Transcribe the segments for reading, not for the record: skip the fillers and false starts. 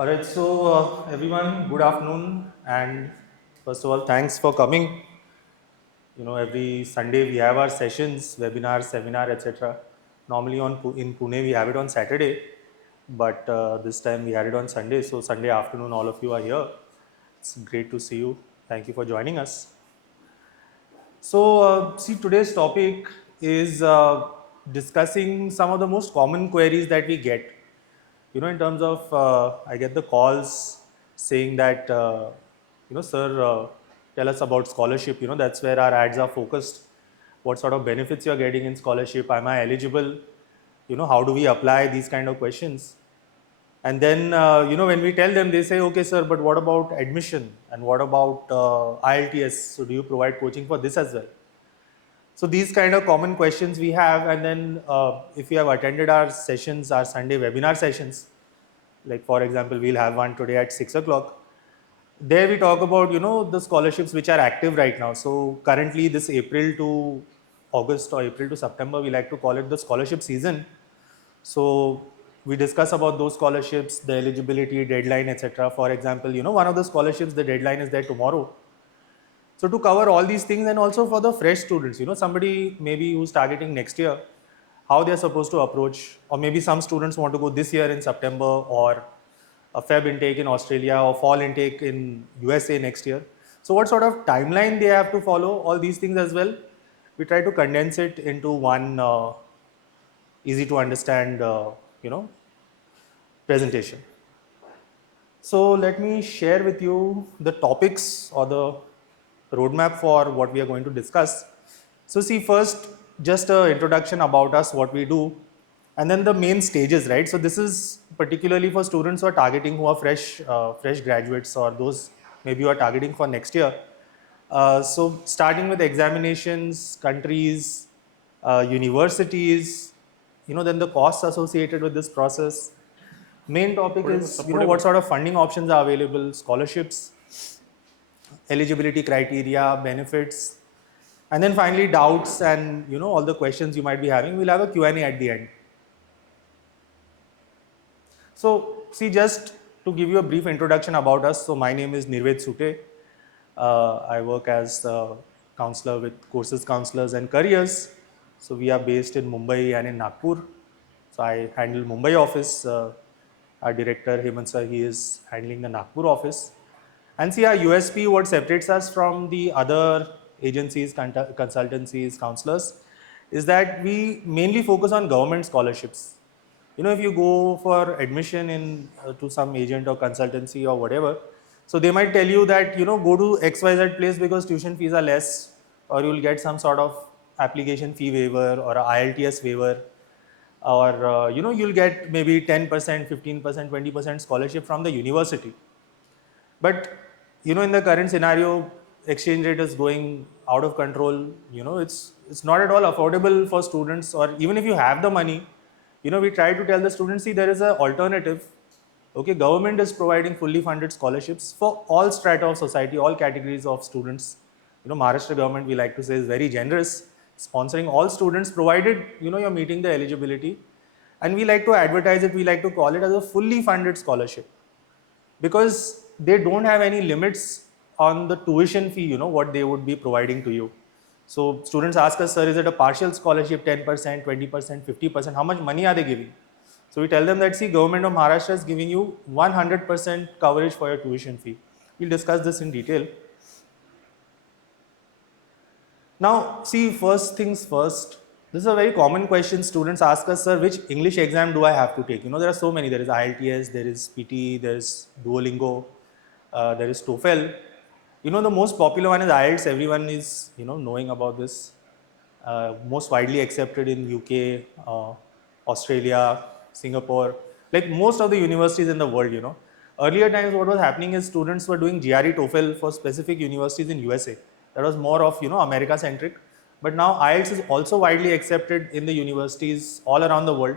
Alright, so everyone, good afternoon, and first of all, thanks for coming. Every Sunday we have our sessions, webinars, seminar, etc. Normally in Pune we have it on Saturday, but this time we had it on Sunday. So Sunday afternoon, all of you are here. It's great to see you. Thank you for joining us. So, see, today's topic is discussing some of the most common queries that we get. In terms of, I get the calls saying that, sir, tell us about scholarship. That's where our ads are focused. What sort of benefits you're getting in scholarship? Am I eligible? How do we apply? These kind of questions. And then, when we tell them, they say, okay, sir, but what about admission? And what about IELTS? So, do you provide coaching for this as well? So these kind of common questions we have, and then if you have attended our sessions, our Sunday webinar sessions, like for example, we'll have one today at 6 o'clock. There we talk about, the scholarships which are active right now. So currently this April to August or April to September, we like to call it the scholarship season. So we discuss about those scholarships, the eligibility, deadline, etc. For example, one of the scholarships, the deadline is there tomorrow. So to cover all these things, and also for the fresh students, somebody maybe who's targeting next year, how they're supposed to approach, or maybe some students want to go this year in September, or a Feb intake in Australia, or fall intake in USA next year. So what sort of timeline they have to follow, all these things as well. We try to condense it into one easy to understand, presentation. So let me share with you the topics or the roadmap for what we are going to discuss. So see, first just an introduction about us, what we do, and then the main stages, right? So this is particularly for students who are targeting, who are fresh graduates, or those maybe who are targeting for next year. So starting with examinations, countries, universities, then the costs associated with this process. Main topic is, what sort of funding options are available, scholarships, eligibility criteria, benefits, and then finally doubts and all the questions you might be having. We'll have a Q&A at the end. So see, just to give you a brief introduction about us. So my name is Nirved Sute. I work as a counselor with Courses Counselors and Careers. So we are based in Mumbai and in Nagpur. So I handle Mumbai office. Our director Hemant sir, he is handling the Nagpur office. And see, our USP, what separates us from the other agencies, consultancies, counselors, is that we mainly focus on government scholarships. If you go for admission in to some agent or consultancy or whatever, so they might tell you that, go to XYZ place because tuition fees are less, or you'll get some sort of application fee waiver or a IELTS waiver, or you'll get maybe 10%, 15%, 20% scholarship from the university. But in the current scenario, exchange rate is going out of control. It's not at all affordable for students, or even if you have the money, we try to tell the students, see, there is an alternative. Okay, government is providing fully funded scholarships for all strata of society, all categories of students. Maharashtra government, we like to say, is very generous, sponsoring all students, provided you're meeting the eligibility. And we like to advertise it, we like to call it as a fully funded scholarship, because they don't have any limits on the tuition fee, what they would be providing to you. So students ask us, sir, is it a partial scholarship, 10%, 20%, 50%? How much money are they giving? So we tell them that, see, government of Maharashtra is giving you 100% coverage for your tuition fee. We'll discuss this in detail. Now, see, first things first, this is a very common question. Students ask us, sir, which English exam do I have to take? There are so many. There is IELTS, there is PT, there is Duolingo, there is TOEFL. The most popular one is IELTS. Everyone is, knowing about this. Most widely accepted in UK, Australia, Singapore, like most of the universities in the world. Earlier times, what was happening is students were doing GRE TOEFL for specific universities in USA. That was more of, America centric. But now IELTS is also widely accepted in the universities all around the world.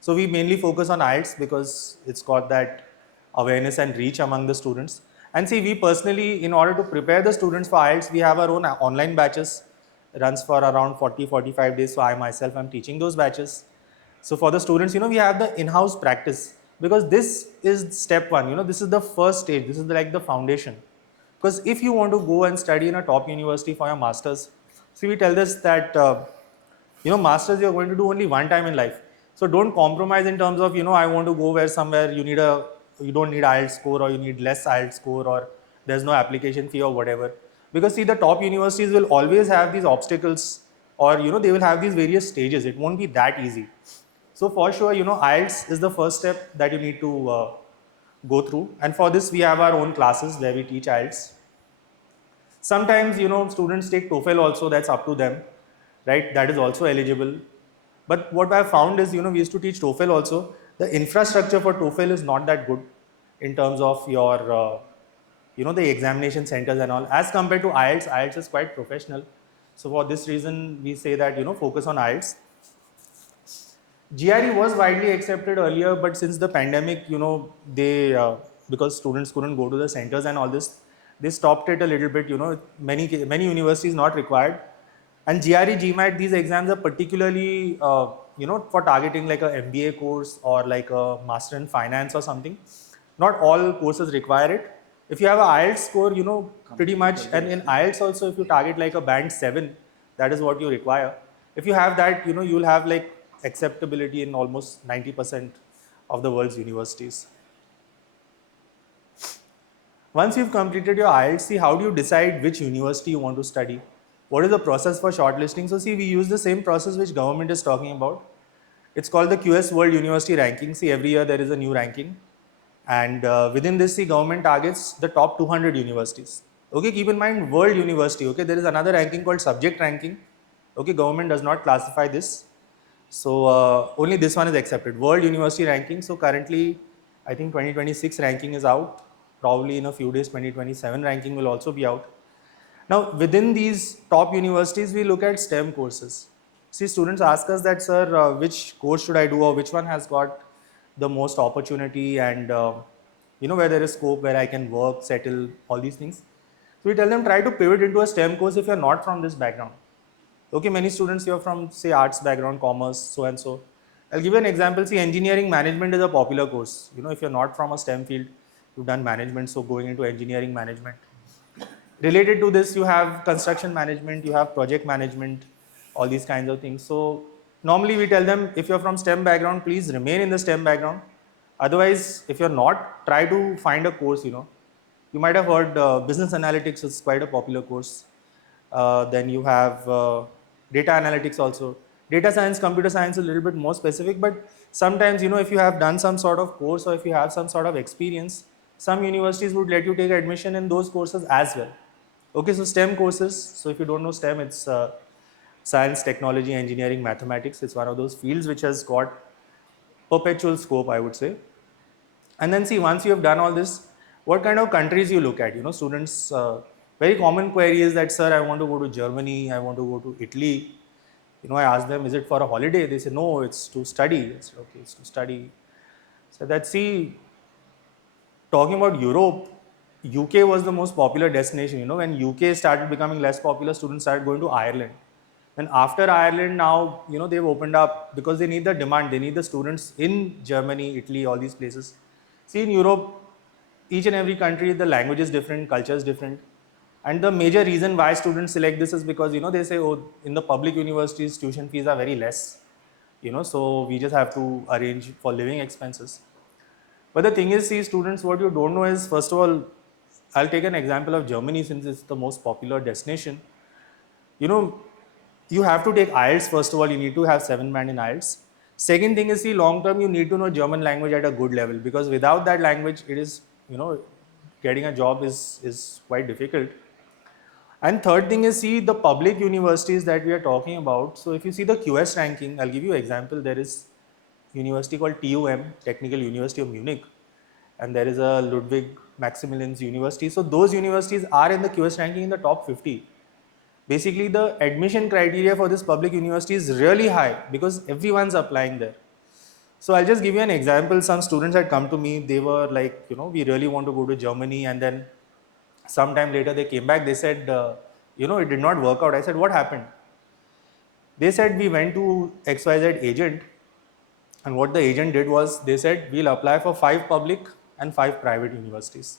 So we mainly focus on IELTS because it's got that awareness and reach among the students. And see, we personally, in order to prepare the students for IELTS, we have our own online batches, runs for around 40-45 days. So I myself am teaching those batches. So for the students, we have the in-house practice. because this is step one. This is the first stage. This is like the foundation. Because if you want to go and study in a top university for your masters, see, we tell this that masters you're going to do only one time in life. So don't compromise in terms of I want to go where somewhere you don't need IELTS score, or you need less IELTS score, or there's no application fee or whatever. Because see, the top universities will always have these obstacles, or they will have these various stages. It won't be that easy. So for sure, IELTS is the first step that you need to go through. And for this, we have our own classes where we teach IELTS. Sometimes, students take TOEFL also, that's up to them, right? That is also eligible. But what I found is, we used to teach TOEFL also. The infrastructure for TOEFL is not that good in terms of your, the examination centers and all. As compared to IELTS, IELTS is quite professional. So for this reason, we say that, focus on IELTS. GRE was widely accepted earlier, but since the pandemic, they because students couldn't go to the centers and all this, they stopped it a little bit. Many universities not required, and GRE, GMAT, these exams are particularly for targeting like a MBA course or like a master in finance or something. Not all courses require it. If you have a IELTS score, pretty much, and in IELTS also, if you target like a band 7, that is what you require. If you have that, you'll have like acceptability in almost 90% of the world's universities. Once you've completed your IELTS, see, how do you decide which university you want to study? What is the process for shortlisting? So see, we use the same process which government is talking about. It's called the QS World University Ranking. See, every year there is a new ranking. And within this, the government targets the top 200 universities. Okay, keep in mind world university. Okay, there is another ranking called subject ranking. Okay, government does not classify this. So only this one is accepted, world university ranking. So currently, I think 2026 ranking is out. Probably in a few days, 2027 ranking will also be out. Now, within these top universities, we look at STEM courses. See, students ask us that, sir, which course should I do, or which one has got the most opportunity, and where there is scope, where I can work, settle, all these things. So we tell them, try to pivot into a STEM course if you're not from this background. Okay, many students here from, say, arts background, commerce, so and so. I'll give you an example. See, engineering management is a popular course. If you're not from a STEM field, you've done management, so going into engineering management. Related to this, you have construction management, you have project management, all these kinds of things. So normally we tell them, if you're from STEM background, please remain in the STEM background. Otherwise, if you're not, try to find a course. You might have heard business analytics is quite a popular course. Then you have data analytics also. Data science, computer science is a little bit more specific, but sometimes, if you have done some sort of course, or if you have some sort of experience, some universities would let you take admission in those courses as well. Okay, so STEM courses. So if you don't know STEM, it's science, technology, engineering, mathematics. It's one of those fields which has got perpetual scope, I would say. And then see, once you have done all this, what kind of countries you look at? Students, very common query is that, sir, I want to go to Germany, I want to go to Italy. I ask them, is it for a holiday? They say, no, it's to study. I said, okay, it's to study. So that, see, talking about Europe, UK was the most popular destination. When UK started becoming less popular, students started going to Ireland. And after Ireland, now, they've opened up because they need the demand. They need the students in Germany, Italy, all these places. See, in Europe, each and every country, the language is different, culture is different. And the major reason why students select this is because, they say, oh, in the public universities, tuition fees are very less. So we just have to arrange for living expenses. But the thing is, see, students, what you don't know is, first of all, I'll take an example of Germany since it's the most popular destination. You have to take IELTS. First of all, you need to have 7 band in IELTS. Second thing is, see, long term, you need to know German language at a good level, because without that language, it is, getting a job is quite difficult. And third thing is, see, the public universities that we are talking about. So if you see the QS ranking, I'll give you an example. There is university called TUM, Technical University of Munich, and there is a Ludwig Maximilians University. So those universities are in the QS ranking in the top 50. Basically, the admission criteria for this public university is really high because everyone's applying there. So I'll just give you an example. Some students had come to me. They were like, we really want to go to Germany. And then sometime later they came back. They said, it did not work out. I said, what happened? They said, we went to XYZ agent. And what the agent did was they said, we'll apply for 5 public and 5 private universities.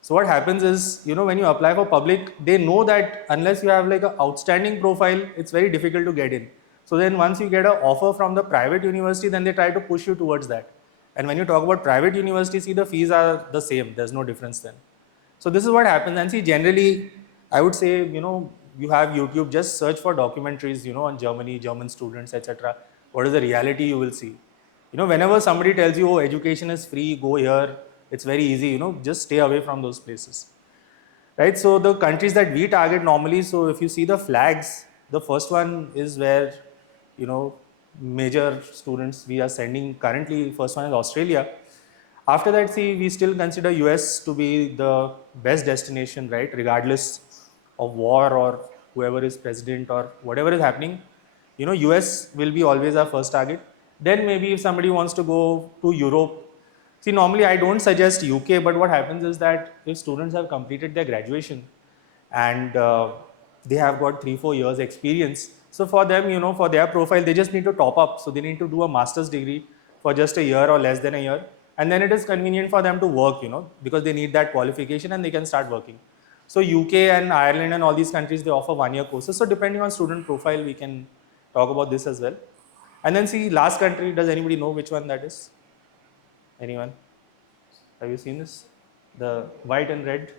So what happens is, when you apply for public, they know that unless you have like an outstanding profile, it's very difficult to get in. So then once you get an offer from the private university, then they try to push you towards that. And when you talk about private universities, see, the fees are the same. There's no difference then. So this is what happens. And see, generally, I would say, you have YouTube, just search for documentaries, on Germany, German students, etc. What is the reality you will see? Whenever somebody tells you, oh, education is free, go here, it's very easy, just stay away from those places. Right? So the countries that we target normally, so if you see the flags, the first one is where, you know, major students we are sending currently, first one is Australia. After that, see, we still consider US to be the best destination, right? Regardless of war or whoever is president or whatever is happening, US will be always our first target. Then maybe if somebody wants to go to Europe, see, normally I don't suggest UK, but what happens is that if students have completed their graduation and they have got 3-4 years experience, so for them, for their profile, they just need to top up. So they need to do a master's degree for just a year or less than a year, and then it is convenient for them to work, because they need that qualification and they can start working. So UK and Ireland and all these countries, they offer 1-year courses. So depending on student profile, we can talk about this as well. And then see, last country, does anybody know which one that is? Anyone? Have you seen this? The white and red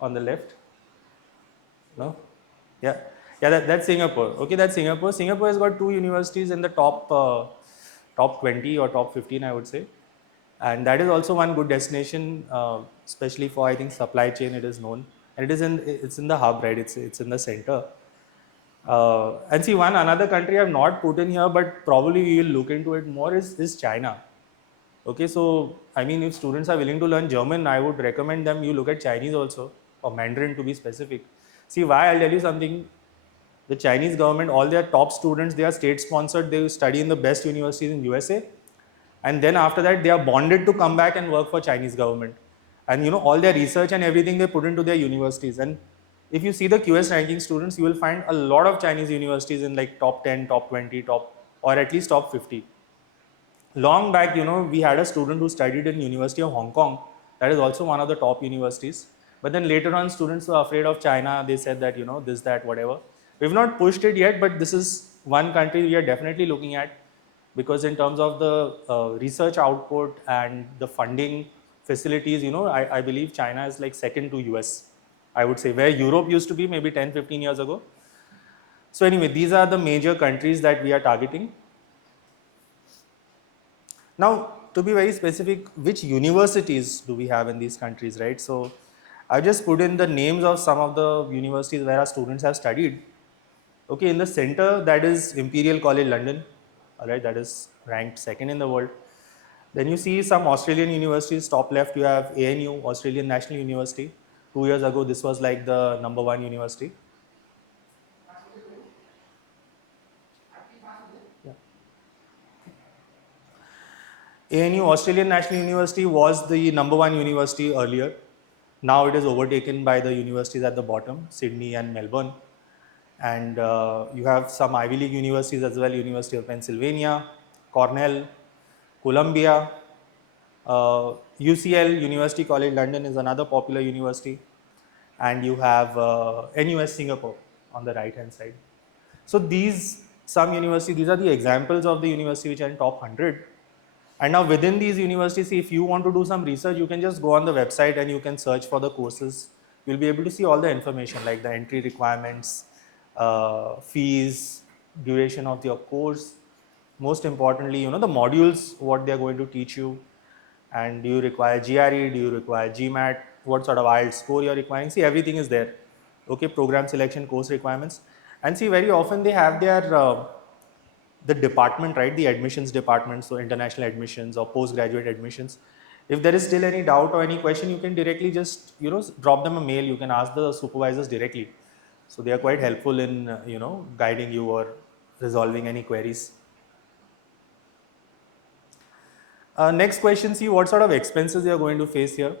on the left? No? Yeah. Yeah, that's Singapore. Okay, that's Singapore. Singapore has got 2 universities in the top 20 or top 15, I would say. And that is also one good destination, especially for, I think, supply chain, it is known. And it's in the hub, right? It's in the center. And see, one another country I've not put in here, but probably we will look into it more is China. Okay, so I mean, if students are willing to learn German, I would recommend them you look at Chinese also, or Mandarin to be specific. See, why? I'll tell you something. The Chinese government, all their top students, they are state sponsored. They study in the best universities in USA, and then after that, they are bonded to come back and work for Chinese government. And all their research and everything they put into their universities. And if you see the QS ranking students, you will find a lot of Chinese universities in like top 10, top 20, top, or at least top 50. Long back, we had a student who studied in University of Hong Kong. That is also one of the top universities. But then later on, students were afraid of China. They said that, this, that, whatever. We've not pushed it yet, but this is one country we are definitely looking at, because in terms of the research output and the funding facilities, I believe China is like second to US, I would say, where Europe used to be maybe 10-15 years ago. So anyway, these are the major countries that we are targeting. Now, to be very specific, which universities do we have in these countries, right? So, I just put in the names of some of the universities where our students have studied. Okay, in the center, that is Imperial College London, all right, that is ranked second in the world. Then you see some Australian universities, top left you have ANU, Australian National University. 2 years ago, this was like the #1 university. Yeah. ANU, Australian National University, was the #1 university earlier. Now it is overtaken by the universities at the bottom, Sydney and Melbourne. And you have some Ivy League universities as well, University of Pennsylvania, Cornell, Columbia, UCL, University College London is another popular university. And you have NUS Singapore on the right hand side. So some universities, these are the examples of the university which are in top 100. And now within these universities, if you want to do some research, you can just go on the website and you can search for the courses. You'll be able to see all the information like the entry requirements, fees, duration of your course. Most importantly, the modules, what they're going to teach you. And do you require GRE, do you require GMAT, what sort of IELTS score you're requiring. See, everything is there. Okay, program selection, course requirements. And see, very often they have their the department, right, the admissions department, so international admissions or postgraduate admissions. If there is still any doubt or any question, you can directly just drop them a mail. You can ask the supervisors directly. So they are quite helpful in guiding you or resolving any queries. Next question, see what sort of expenses you are going to face here.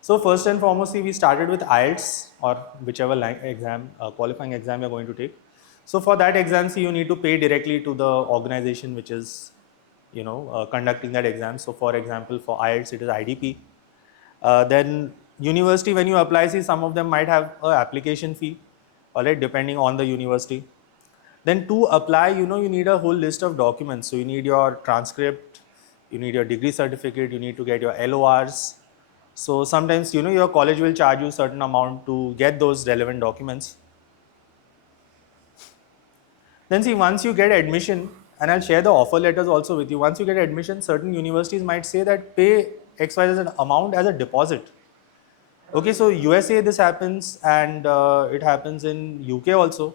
So first and foremost, we started with IELTS or whichever exam, qualifying exam you're going to take. So for that exam, you need to pay directly to the organization which is conducting that exam. So for example, for IELTS, it is IDP. Then university, when you apply, see, some of them might have a application fee, all right, depending on the university. Then to apply, you need a whole list of documents. So you need your transcript, you need your degree certificate, you need to get your LORs. So sometimes, your college will charge you certain amount to get those relevant documents. Then see, once you get admission, and I'll share the offer letters also with you. Once you get admission, certain universities might say that pay XYZ amount as a deposit. Okay, so USA this happens, and it happens in UK also.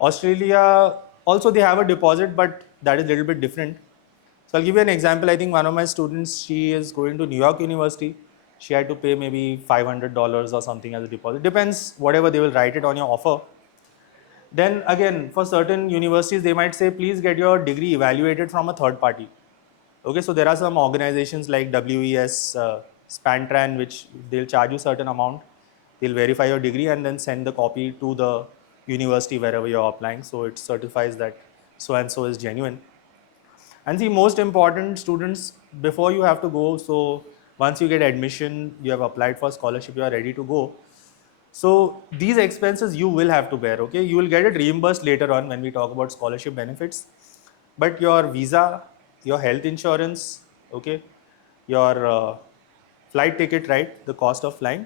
Australia also they have a deposit, but that is a little bit different. So I'll give you an example. I think one of my students, she is going to New York University. She had to pay maybe $500 or something as a deposit. Depends whatever they will write it on your offer. Then again, for certain universities, they might say, please get your degree evaluated from a third party. Okay, so there are some organizations like WES, Spantran, which they'll charge you certain amount. They'll verify your degree and then send the copy to the university wherever you're applying. So it certifies that so and so is genuine. And the most important, students, before you have to go, so once you get admission, you have applied for scholarship, you are ready to go. So these expenses you will have to bear, okay? You will get it reimbursed later on when we talk about scholarship benefits. But your visa, your health insurance, okay, your flight ticket, right, the cost of flying,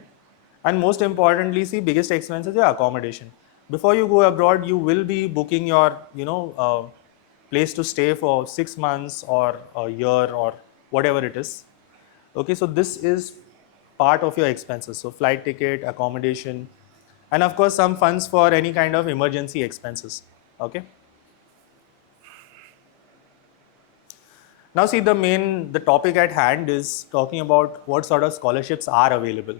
and most importantly, see, biggest expense is your accommodation. Before you go abroad, you will be booking your, place to stay for 6 months or a year or whatever it is. Okay, so this is part of your expenses. So flight ticket, accommodation, and of course some funds for any kind of emergency expenses. Okay. Now see, the topic at hand is talking about what sort of scholarships are available.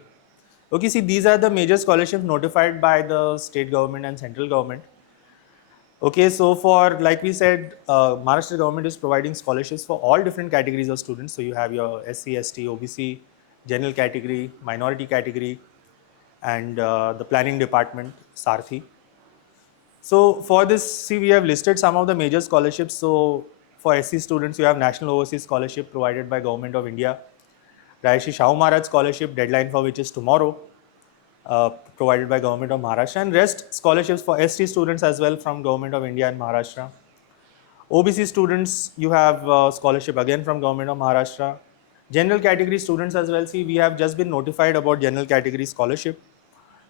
Okay, see, these are the major scholarships notified by the state government and central government. Okay, so for, like we said, Maharashtra government is providing scholarships for all different categories of students. So you have your SC, ST, OBC, general category, minority category, and the planning department, Sarthi. So for this, see, we have listed some of the major scholarships. So for SC students, you have National Overseas Scholarship provided by Government of India, Rajarshi Shahu Maharaj Scholarship, deadline for which is tomorrow, provided by Government of Maharashtra, and rest scholarships for ST students as well from Government of India and Maharashtra. OBC students, you have scholarship again from Government of Maharashtra. General category students as well. See, we have just been notified about general category scholarship,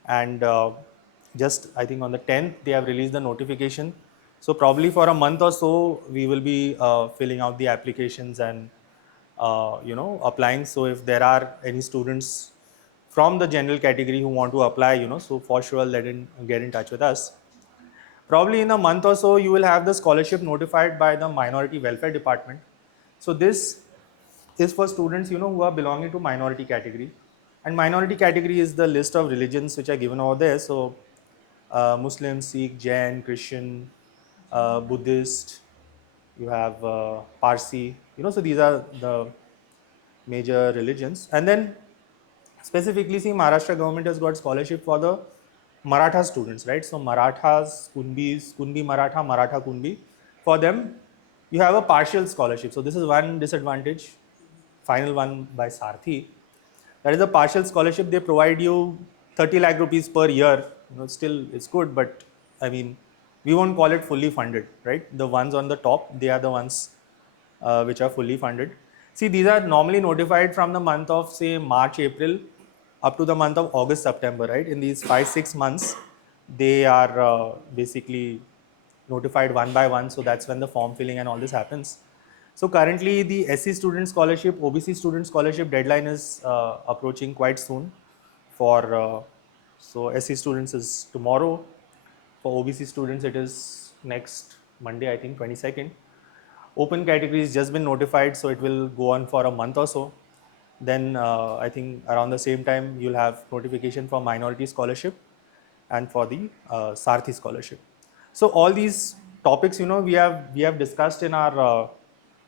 and just I think on the 10th they have released the notification. So probably for a month or so we will be filling out the applications and applying. So if there are any students from the general category who want to apply, so for sure get in touch with us. Probably in a month or so you will have the scholarship notified by the minority welfare department. So this is for students who are belonging to minority category, and minority category is the list of religions which are given over there. So Muslim, Sikh, Jain, Christian, Buddhist, you have Parsi, so these are the major religions. And then specifically, see, Maharashtra government has got scholarship for the Maratha students, right? So Marathas, Kunbis, Kunbi Maratha, Maratha Kunbi, for them you have a partial scholarship. So this is one disadvantage, final one by Sarthi. That is a partial scholarship. They provide you 30 lakh rupees per year. Still it's good, but I mean, we won't call it fully funded, right? The ones on the top, they are the ones which are fully funded. See, these are normally notified from the month of, say, March, April, up to the month of August, September, right? In these 5-6 months, they are basically notified one by one. So that's when the form filling and all this happens. So currently, the SC student scholarship, OBC student scholarship deadline is approaching quite soon. For so SC students is tomorrow. For OBC students, it is next Monday, I think 22nd. Open category has just been notified, so it will go on for a month or so. Then I think around the same time you'll have notification for minority scholarship and for the Sarthi scholarship. So all these topics, we have discussed in our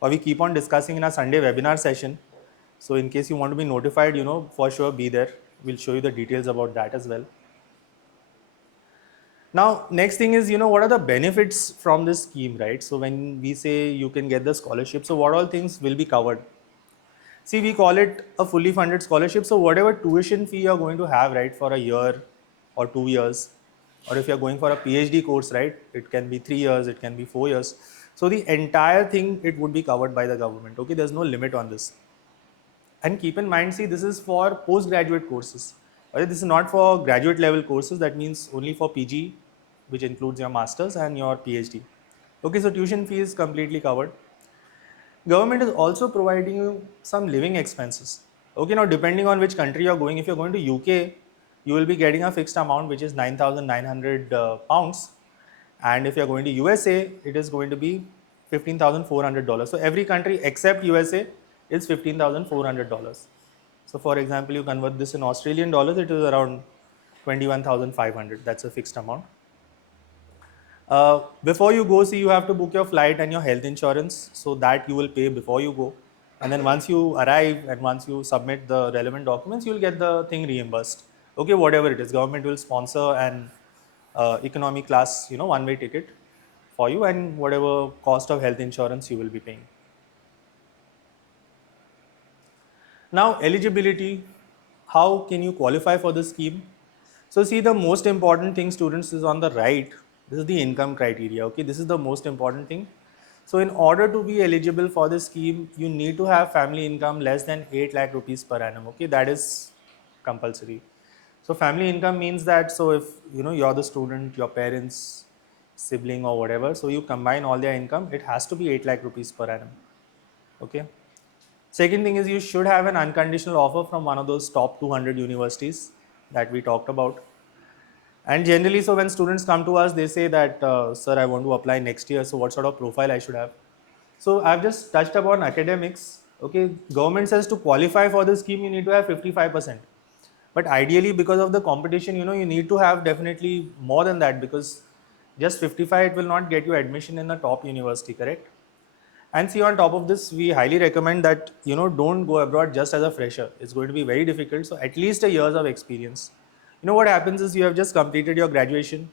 or we keep on discussing in our Sunday webinar session. So in case you want to be notified, for sure be there. We'll show you the details about that as well. Now, next thing is, what are the benefits from this scheme, right? So when we say you can get the scholarship, so what all things will be covered? See, we call it a fully funded scholarship. So whatever tuition fee you're going to have, right, for a year or 2 years, or if you're going for a PhD course, right, it can be 3 years, it can be 4 years. So the entire thing, it would be covered by the government. Okay, there's no limit on this. And keep in mind, see, this is for postgraduate courses. Okay, this is not for graduate level courses. That means only for PG, which includes your masters and your PhD. Okay, so tuition fee is completely covered. Government is also providing you some living expenses. Okay, now depending on which country you're going, if you're going to UK, you will be getting a fixed amount which is 9,900 pounds, and if you're going to USA, it is going to be $15,400. So every country except USA is $15,400. So for example, you convert this in Australian dollars, it is around 21,500. That's a fixed amount. Before you go, see, you have to book your flight and your health insurance, so that you will pay before you go. And then once you arrive and once you submit the relevant documents, you will get the thing reimbursed. Okay, whatever it is, government will sponsor an economy class, one-way ticket for you, and whatever cost of health insurance you will be paying. Now, eligibility, how can you qualify for the scheme? So see, the most important thing, students, is on the right. This is the income criteria. Okay, this is the most important thing. So in order to be eligible for the scheme, you need to have family income less than 8 lakh rupees per annum. Okay, that is compulsory. So family income means that, so if you're the student, your parents, sibling or whatever, so you combine all their income, it has to be 8 lakh rupees per annum. Okay. Second thing is, you should have an unconditional offer from one of those top 200 universities that we talked about. And generally, so when students come to us, they say that, sir, I want to apply next year. So what sort of profile I should have? So I've just touched upon academics. Okay, government says to qualify for this scheme, you need to have 55%. But ideally, because of the competition, you need to have definitely more than that, because just 55, it will not get you admission in the top university, correct? And see, on top of this, we highly recommend that, don't go abroad just as a fresher. It's going to be very difficult. So at least a years of experience. What happens is, you have just completed your graduation.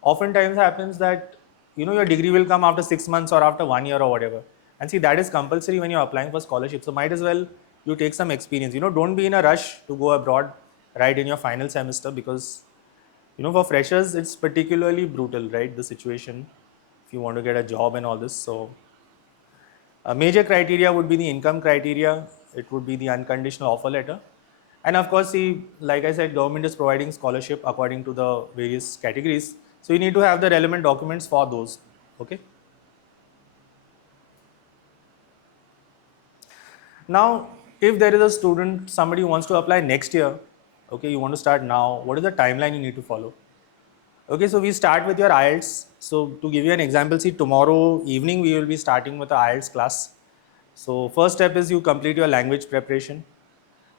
Oftentimes happens that, your degree will come after 6 months or after 1 year or whatever. And see, that is compulsory when you're applying for scholarship. So might as well you take some experience. Don't be in a rush to go abroad right in your final semester, because, for freshers, it's particularly brutal, right? The situation, if you want to get a job and all this. So a major criteria would be the income criteria. It would be the unconditional offer letter. And of course, see, like I said, government is providing scholarship according to the various categories. So you need to have the relevant documents for those. Okay. Now, if there is a student, somebody who wants to apply next year, okay, you want to start now, what is the timeline you need to follow? Okay, so we start with your IELTS. So to give you an example, see, tomorrow evening we will be starting with the IELTS class. So first step is you complete your language preparation.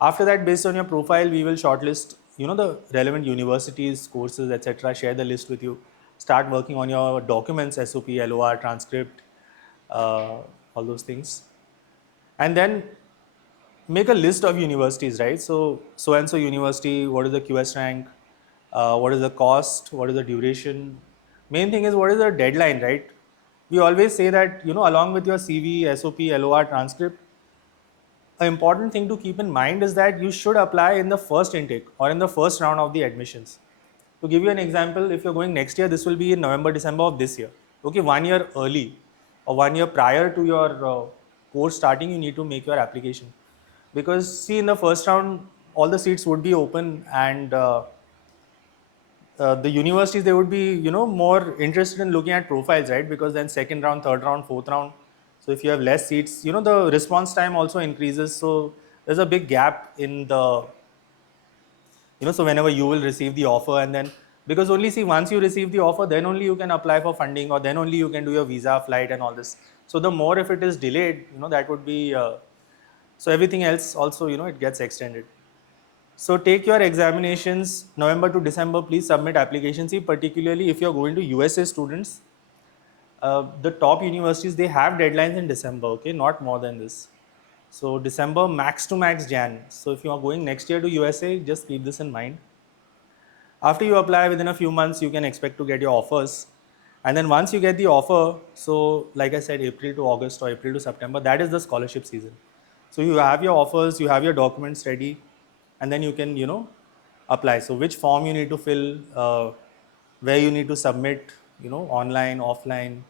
After that, based on your profile, we will shortlist, the relevant universities, courses, etc. Share the list with you. Start working on your documents, SOP, LOR, transcript, all those things. And then make a list of universities, right? So and so university, what is the QS rank, what is the cost, what is the duration. Main thing is, what is the deadline, right? We always say that, along with your CV, SOP, LOR, transcript, an important thing to keep in mind is that you should apply in the first intake or in the first round of the admissions. To give you an example, if you're going next year, this will be in November, December of this year. Okay, 1 year early or 1 year prior to your course starting, you need to make your application. Because see, in the first round, all the seats would be open, and the universities, they would be, more interested in looking at profiles, right? Because then second round, third round, fourth round, so if you have less seats, the response time also increases. So there's a big gap in the, so whenever you will receive the offer, and then, because only, see, once you receive the offer, then only you can apply for funding, or then only you can do your visa, flight and all this. So the more, if it is delayed, that would be, so everything else also, it gets extended. So take your examinations November to December. Please submit applications. See, particularly if you're going to USA students, the top universities, they have deadlines in December. Okay, not more than this. So December max to max Jan. So if you are going next year to USA, just keep this in mind. After you apply, within a few months, you can expect to get your offers. And then once you get the offer, so like I said, April to August or April to September, that is the scholarship season. So you have your offers, you have your documents ready, and then you can, apply. So which form you need to fill, where you need to submit, online, offline,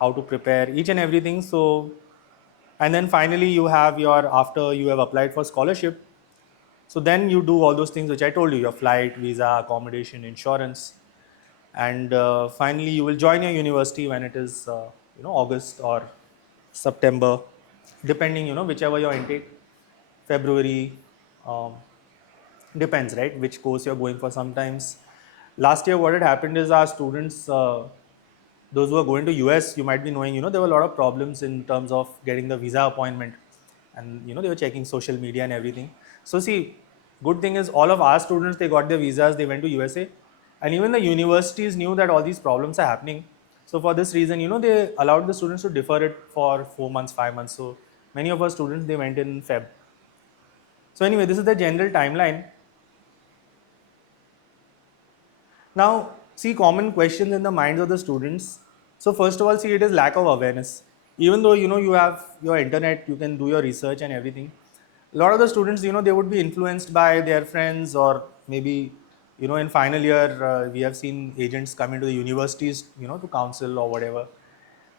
how to prepare, each and everything. So, and then finally you have your, after you have applied for scholarship, so then you do all those things which I told you, your flight, visa, accommodation, insurance, and finally you will join your university when it is, August or September, depending, whichever your intake, February, um, depends, right, which course you're going for. Sometimes last year what had happened is our students, those who are going to US, you might be knowing, there were a lot of problems in terms of getting the visa appointment, and they were checking social media and everything. So see, good thing is all of our students, they got their visas, they went to USA, and even the universities knew that all these problems are happening. So for this reason, they allowed the students to defer it for 4 months, 5 months. So many of our students, they went in Feb. So anyway, this is the general timeline. Now, see, common questions in the minds of the students. So first of all, see, it is lack of awareness. Even though you have your internet, you can do your research and everything. A lot of the students, they would be influenced by their friends, or maybe, in final year, we have seen agents come into the universities, to counsel or whatever.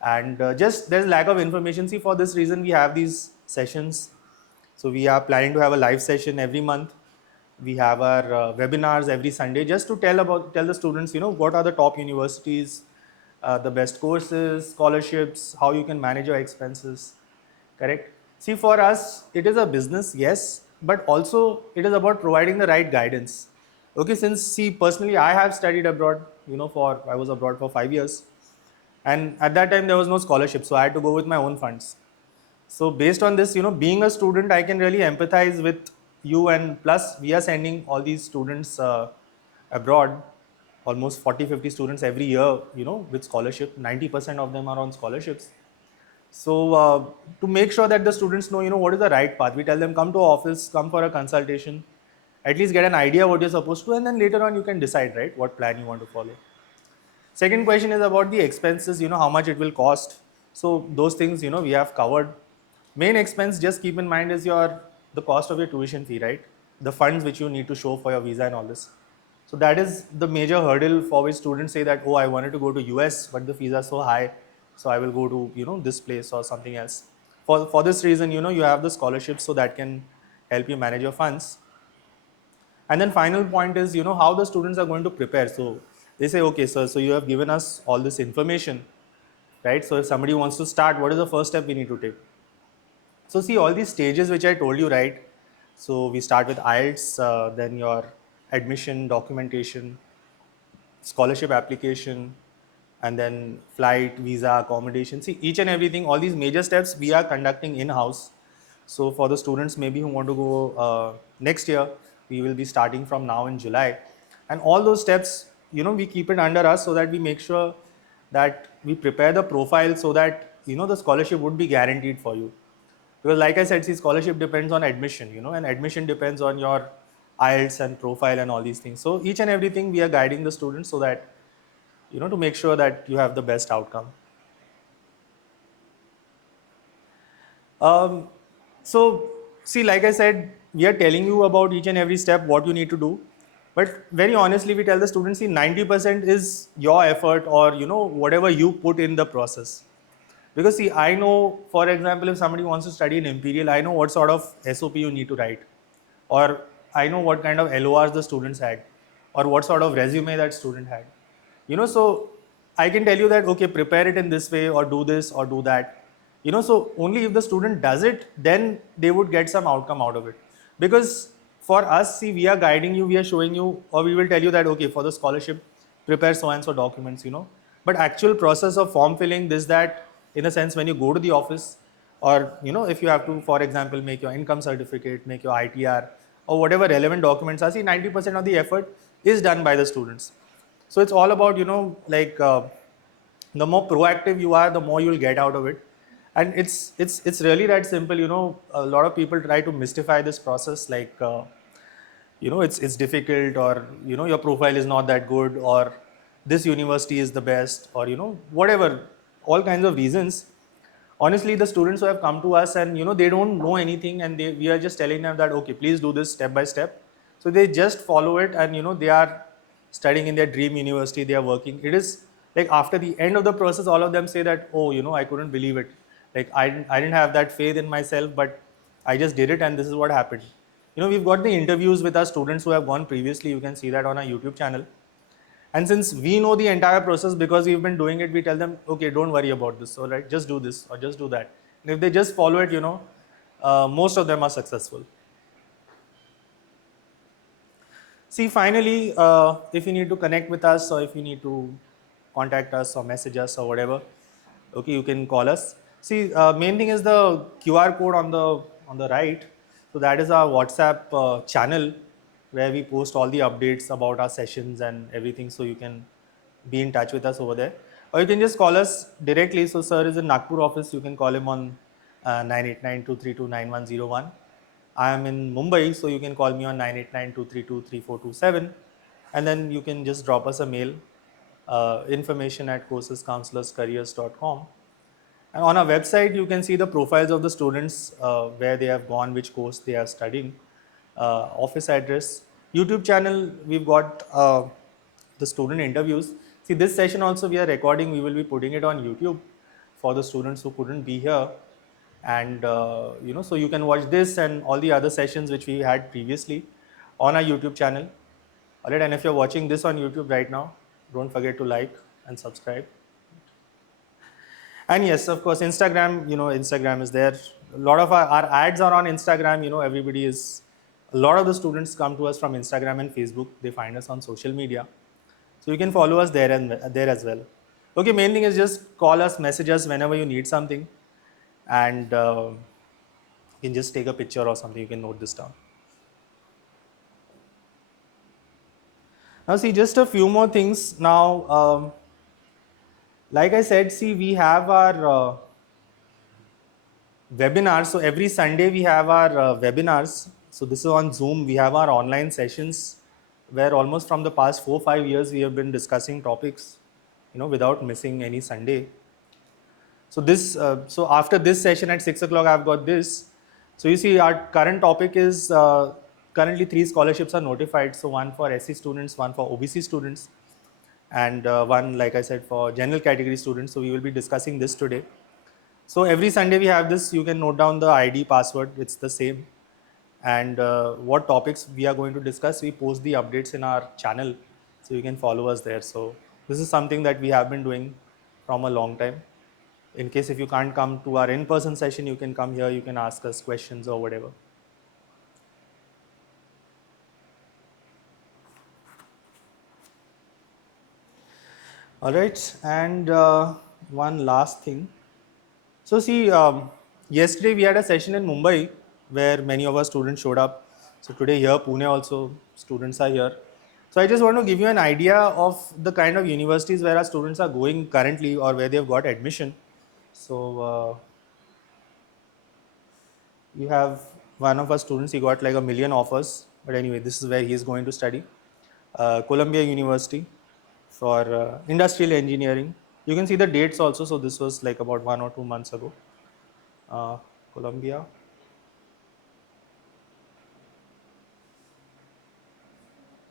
And just there's lack of information. See, for this reason, we have these sessions. So we are planning to have a live session every month. We have our webinars every Sunday, just to tell the students, what are the top universities, the best courses, scholarships, how you can manage your expenses. Correct. See, for us, it is a business, yes, but also it is about providing the right guidance. Okay, since, see, personally, I have studied abroad. For I was abroad for 5 years, and at that time there was no scholarship, so I had to go with my own funds. So based on this, being a student, I can really empathize with you, and plus we are sending all these students abroad, almost 40, 50 students every year, with scholarship. 90% of them are on scholarships. So to make sure that the students know, what is the right path, we tell them, come to office, come for a consultation, at least get an idea what you're supposed to, and then later on you can decide, right, what plan you want to follow. Second question is about the expenses, how much it will cost. So those things, we have covered. Main expense, just keep in mind, is the cost of your tuition fee, right? The funds which you need to show for your visa and all this. So that is the major hurdle for which students say that, oh, I wanted to go to US, but the fees are so high, so I will go to, this place or something else. For this reason, you have the scholarships, so that can help you manage your funds. And then final point is, how the students are going to prepare. So they say, okay, sir, so you have given us all this information, right? So if somebody wants to start, what is the first step we need to take? So see, all these stages which I told you, right? So we start with IELTS, then your admission, documentation, scholarship application, and then flight, visa, accommodation. See, each and everything, all these major steps we are conducting in-house. So for the students maybe who want to go next year, we will be starting from now in July. And all those steps, we keep it under us, so that we make sure that we prepare the profile, so that, the scholarship would be guaranteed for you. Because like I said, see, scholarship depends on admission, and admission depends on your IELTS and profile and all these things. So each and everything we are guiding the students, so that, to make sure that you have the best outcome. Um, so see, like I said, we are telling you about each and every step, what you need to do. But very honestly, we tell the students, see, 90% is your effort, or, whatever you put in the process. Because see, I know, for example, if somebody wants to study in Imperial, I know what sort of SOP you need to write, or I know what kind of LORs the students had, or what sort of resume that student had. So I can tell you that, okay, prepare it in this way, or do this, or do that. So only if the student does it, then they would get some outcome out of it. Because for us, see, we are guiding you, we are showing you, or we will tell you that, okay, for the scholarship, prepare so and so documents. But actual process of form filling, this, that, in a sense, when you go to the office, or, if you have to, for example, make your income certificate, make your ITR, or whatever relevant documents are, see, 90% of the effort is done by the students. So it's all about, like, the more proactive you are, the more you'll get out of it. And it's really that simple. A lot of people try to mystify this process, like, it's difficult, or your profile is not that good, or this university is the best, or whatever, all kinds of reasons. Honestly, the students who have come to us, and they don't know anything, and we are just telling them that, okay, please do this step by step. So they just follow it, and they are studying in their dream university, they are working. It is like after the end of the process, all of them say that, oh, I couldn't believe it. Like I didn't have that faith in myself, but I just did it, and this is what happened. We've got the interviews with our students who have gone previously. You can see that on our YouTube channel. And since we know the entire process because we've been doing it, we tell them, okay, don't worry about this. So, right, just do this or just do that. And if they just follow it, most of them are successful. See, finally, if you need to connect with us, or if you need to contact us or message us or whatever, okay, you can call us. See, main thing is the QR code on the right. So that is our WhatsApp channel where we post all the updates about our sessions and everything. So you can be in touch with us over there, or you can just call us directly. So sir is in Nagpur office. You can call him on 989-232-9101. I am in Mumbai, so you can call me on 989-232-3427, and then you can just drop us a mail, information at coursescounselorscareers.com. And on our website, you can see the profiles of the students, where they have gone, which course they are studying, office address. YouTube channel, we've got the student interviews. See, this session also we are recording, we will be putting it on YouTube for the students who couldn't be here. And so you can watch this and all the other sessions which we had previously on our YouTube channel. All right, and if you're watching this on YouTube right now, don't forget to like and subscribe. And yes, of course, Instagram, Instagram is there. A lot of our ads are on Instagram. A lot of the students come to us from Instagram and Facebook. They find us on social media. So you can follow us there and there as well. Okay, main thing is just call us, message us whenever you need something, and you can just take a picture or something. You can note this down. Now, see, just a few more things. Now, like I said, see, we have our webinars. So every Sunday we have our webinars. So this is on Zoom. We have our online sessions where almost from the past 4-5 years we have been discussing topics, without missing any Sunday. So after this session at 6 o'clock, I've got this. So you see, our current topic is currently 3 scholarships are notified. So one for SC students, one for OBC students, and one, like I said, for general category students. So we will be discussing this today. So every Sunday we have this. You can note down the ID password. It's the same. And what topics we are going to discuss, we post the updates in our channel, so you can follow us there. So this is something that we have been doing from a long time. In case if you can't come to our in-person session, you can come here, you can ask us questions or whatever. All right, and one last thing. So see, yesterday we had a session in Mumbai where many of our students showed up. So today here, Pune also, students are here. So I just want to give you an idea of the kind of universities where our students are going currently, or where they've got admission. So you have one of our students, he got like 1 million offers. But anyway, this is where he is going to study. Columbia University for industrial engineering. You can see the dates also. So this was like about 1 or 2 months ago. Columbia.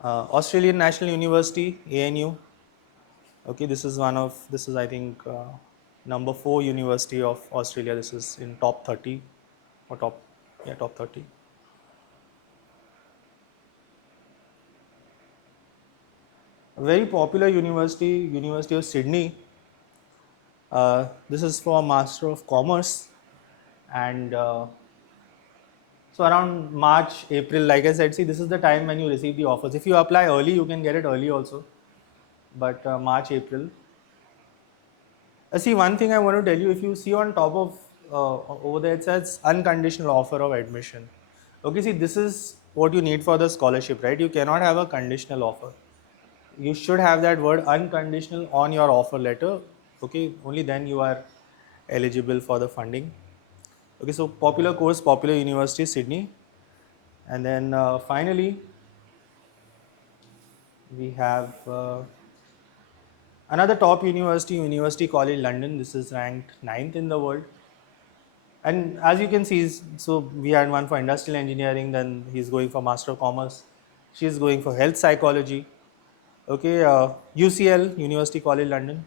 Australian National University, ANU. Okay, this is I think number 4 university of Australia. This is in top 30 or top 30. A very popular university, University of Sydney. This is for Master of Commerce, and so around March, April, like I said, see, this is the time when you receive the offers. If you apply early, you can get it early also, but March, April. See, one thing I want to tell you, if you see on top of over there, it says unconditional offer of admission. Okay, see, this is what you need for the scholarship, right? You cannot have a conditional offer. You should have that word unconditional on your offer letter. Okay, only then you are eligible for the funding. Okay, so popular course, popular university, Sydney. And then finally, We have another top university, University College London. This is ranked ninth in the world. And as you can see, so we had one for industrial engineering, then he's going for Master of Commerce. She's going for health psychology. Okay, UCL, University College London.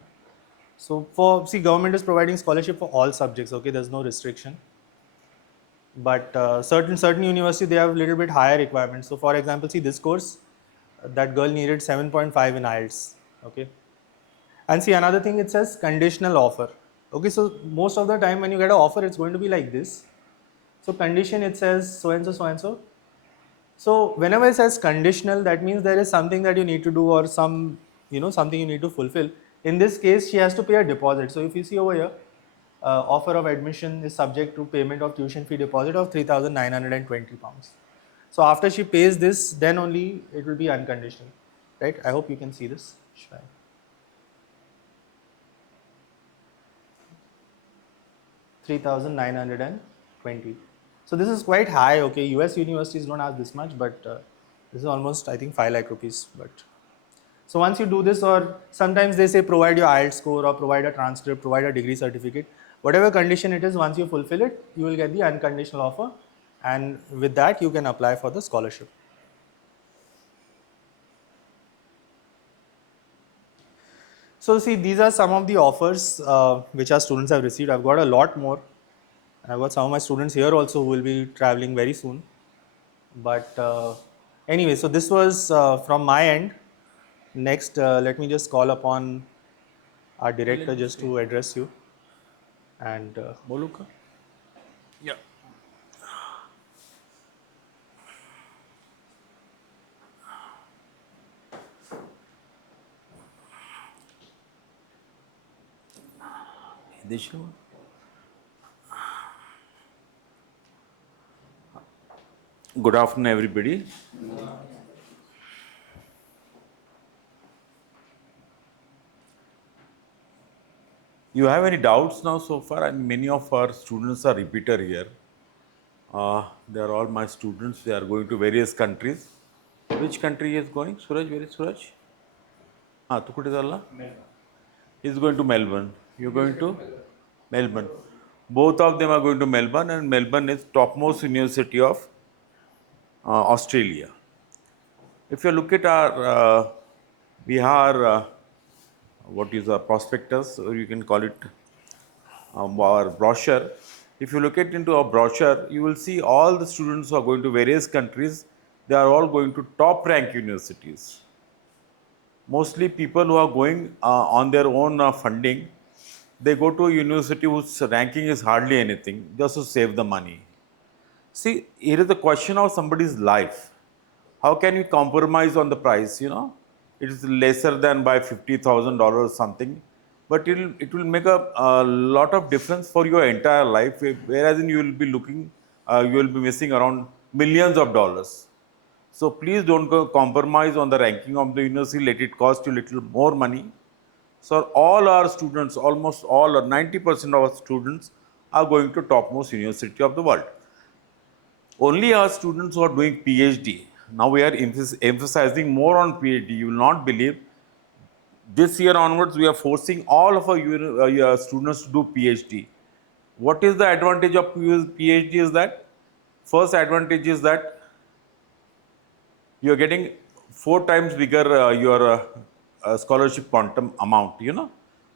So for, see, government is providing scholarship for all subjects. Okay, there's no restriction. But certain university, they have a little bit higher requirements. So for example, see this course, that girl needed 7.5 in IELTS. Okay, and see another thing, it says conditional offer. Okay, so most of the time when you get an offer, it's going to be like this. So condition, it says so and so, so and so. So whenever it says conditional, that means there is something that you need to do, or some, something you need to fulfill. In this case, she has to pay a deposit. So if you see over here, offer of admission is subject to payment of tuition fee deposit of £3,920. So after she pays this, then only it will be unconditional, right? I hope you can see this. Sure. 3,920. So this is quite high. Okay, US universities don't ask this much, but this is almost, I think, 5 lakh rupees. But so once you do this, or sometimes they say provide your IELTS score, or provide a transcript, provide a degree certificate, whatever condition it is, once you fulfill it, you will get the unconditional offer, and with that you can apply for the scholarship. So see, these are some of the offers which our students have received. I've got a lot more. I've got some of my students here also who will be traveling very soon. But anyway, so this was from my end. Next, let me just call upon our director just to address you. And Boluka. Yeah. This one. Good afternoon, everybody. You have any doubts now so far? And many of our students are repeater here. They are all my students. They are going to various countries. Which country is going? Suraj, where is Suraj? Tukudidalla? He's going to Melbourne. You're going to? Melbourne. Both of them are going to Melbourne, and Melbourne is topmost university of Australia. If you look at our, we are, what is a prospectus, or you can call it our brochure. If you look at into our brochure, you will see all the students who are going to various countries, they are all going to top rank universities. Mostly people who are going on their own funding, they go to a university whose ranking is hardly anything, just to save the money. See, here is the question of somebody's life. How can you compromise on the price? It is lesser than by $50,000 something, but it will make a lot of difference for your entire life. Whereas you will be looking, you will be missing around millions of dollars. So please don't go compromise on the ranking of the university. Let it cost you little more money. So all our students, almost all, or 90% of our students, are going to topmost university of the world. Only our students who are doing PhD. Now we are emphasizing more on PhD. You will not believe. This year onwards, we are forcing all of our students to do PhD. What is the advantage of PhD is that? First advantage is that you are getting 4 times bigger your scholarship quantum amount.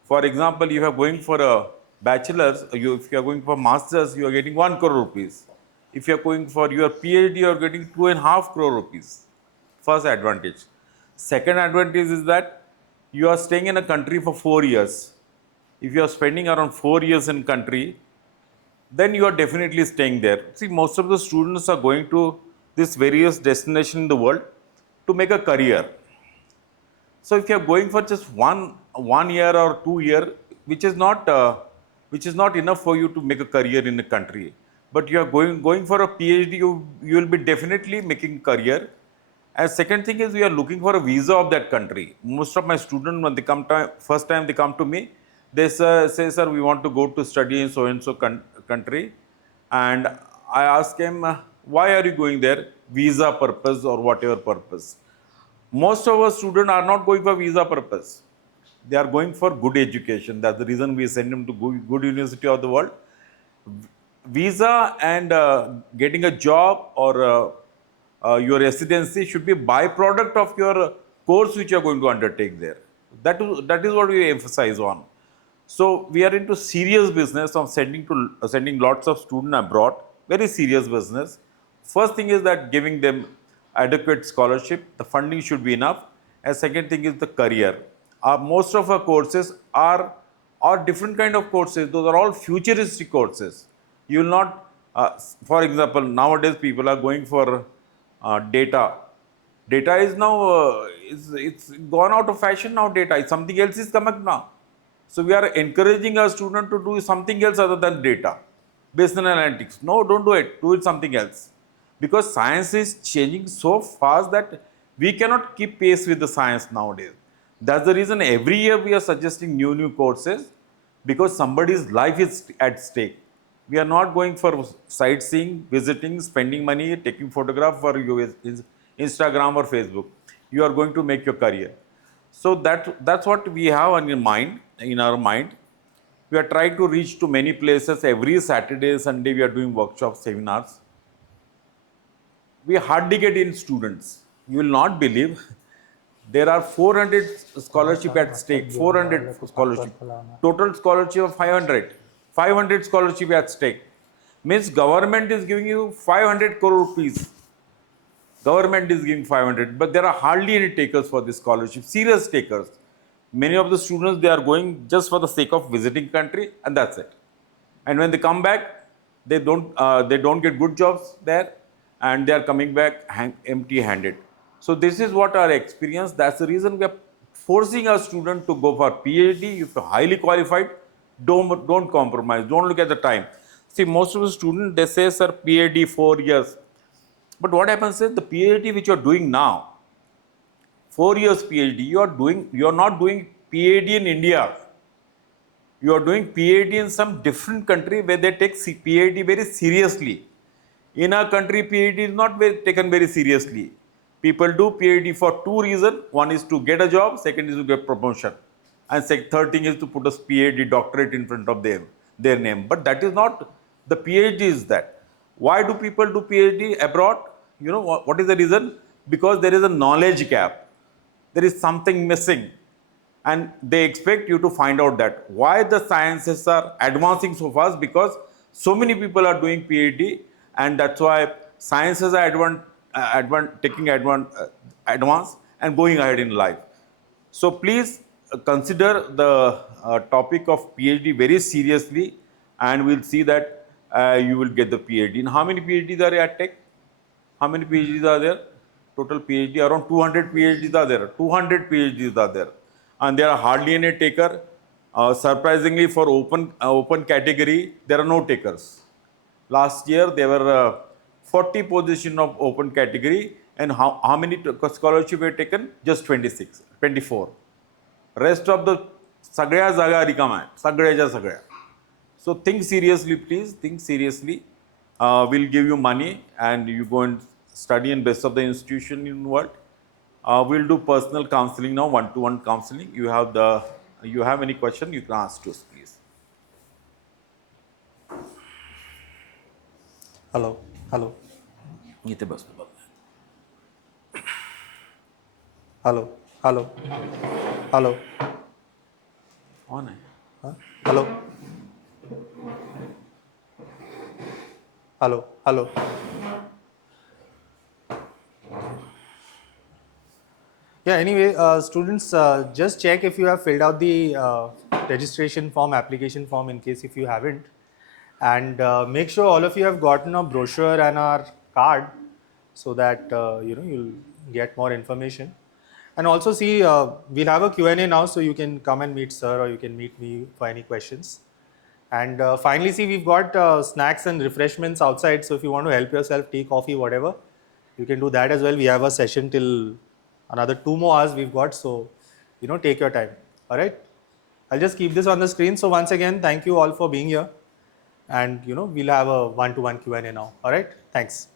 For example, if you are going for a bachelor's, if you are going for master's, you are getting 1 crore rupees. If you are going for your PhD, you are getting 2.5 crore rupees. First advantage. Second advantage is that you are staying in a country for 4 years. If you are spending around 4 years in country, then you are definitely staying there. See, most of the students are going to this various destination in the world to make a career. So if you are going for just one year or 2 year, which is not enough for you to make a career in the country, but you are going for a PhD, you will be definitely making career. And second thing is, we are looking for a visa of that country. Most of my students, when they come first time they come to me, they say, sir, we want to go to study in so and so country, and I ask him, why are you going there? Visa purpose or whatever purpose. Most of our students are not going for visa purpose. They are going for good education. That's the reason we send them to good university of the world. Visa and getting a job or your residency should be byproduct of your course which you are going to undertake there. That is what we emphasize on. So we are into serious business of sending lots of students abroad. Very serious business. First thing is that giving them adequate scholarship. The funding should be enough. And second thing is the career. Most of our courses are different kind of courses. Those are all futuristic courses. You will not, for example, nowadays people are going for data. Data is now it's gone out of fashion now. Data, something else is coming now. So we are encouraging our student to do something else other than data, business analytics. No, don't do it. Do it something else, because science is changing so fast that we cannot keep pace with the science nowadays. That's the reason every year we are suggesting new courses, because somebody's life is at stake. We are not going for sightseeing, visiting, spending money, taking photograph for your Instagram or Facebook. You are going to make your career. So that's what we have on your mind, in our mind. We are trying to reach to many places. Every Saturday, Sunday, we are doing workshops, seminars. We hardly get in students. You will not believe, there are 400 scholarship at stake. 400 scholarship. Total scholarship of 500. 500 scholarship at stake. Means government is giving you 500 crore rupees. Government is giving 500, but there are hardly any takers for this scholarship, serious takers. Many of the students, they are going just for the sake of visiting country, and that's it. And when they come back, they don't get good jobs there, and they are coming back empty handed. So this is what our experience. That's the reason we are forcing our student to go for PhD. If you're highly qualified, don't compromise, don't look at the time. See, most of the students, they say, sir, PhD 4 years. But what happens is, the PhD which you are doing now, 4 years PhD, you are not doing PhD in India. You are doing PhD in some different country where they take PhD very seriously. In our country, PhD is not taken very seriously. People do PhD for two reasons. One is to get a job, second is to get promotion. And third thing is to put a PhD doctorate in front of their name. But that is not, the PhD is that. Why do people do PhD abroad? You know what is the reason? Because there is a knowledge gap. There is something missing. And they expect you to find out that why the sciences are advancing so fast, because so many people are doing PhD, and that's why sciences are taking advance and going ahead in life. So please consider the topic of PhD very seriously, and we'll see that you will get the PhD. And how many PhDs are at Tech? How many PhDs are there? Total PhD, around 200 PhDs are there. 200 PhDs are there. And there are hardly any taker. Surprisingly, for open category, there are no takers. Last year, there were 40 position of open category. And how many scholarship were taken? Just 26, 24. Rest of the सगळ्या जागा रिकाम्या आहेत, सगळ्याच्या सगळ्या. So think seriously, please. Think seriously. We'll give you money, and you go and study in best of the institution in the world. We'll do personal counseling now, one-to-one counseling. You have any question, you can ask us, please. Hello. इथे बस बघ. Hello. On आहे. Huh? Hello. Yeah, anyway, students, just check if you have filled out the registration form, application form, in case if you haven't. And make sure all of you have gotten a brochure and our card, so that you'll get more information. And also see, we'll have a Q&A now, so you can come and meet sir, or you can meet me for any questions. And finally, see, we've got snacks and refreshments outside, so if you want to help yourself, tea, coffee, whatever, you can do that as well. We have a session till another 2 more hours we've got, so take your time. All right, I'll just keep this on the screen. So once again, thank you all for being here, and we'll have a one-to-one Q&A now. All right, thanks.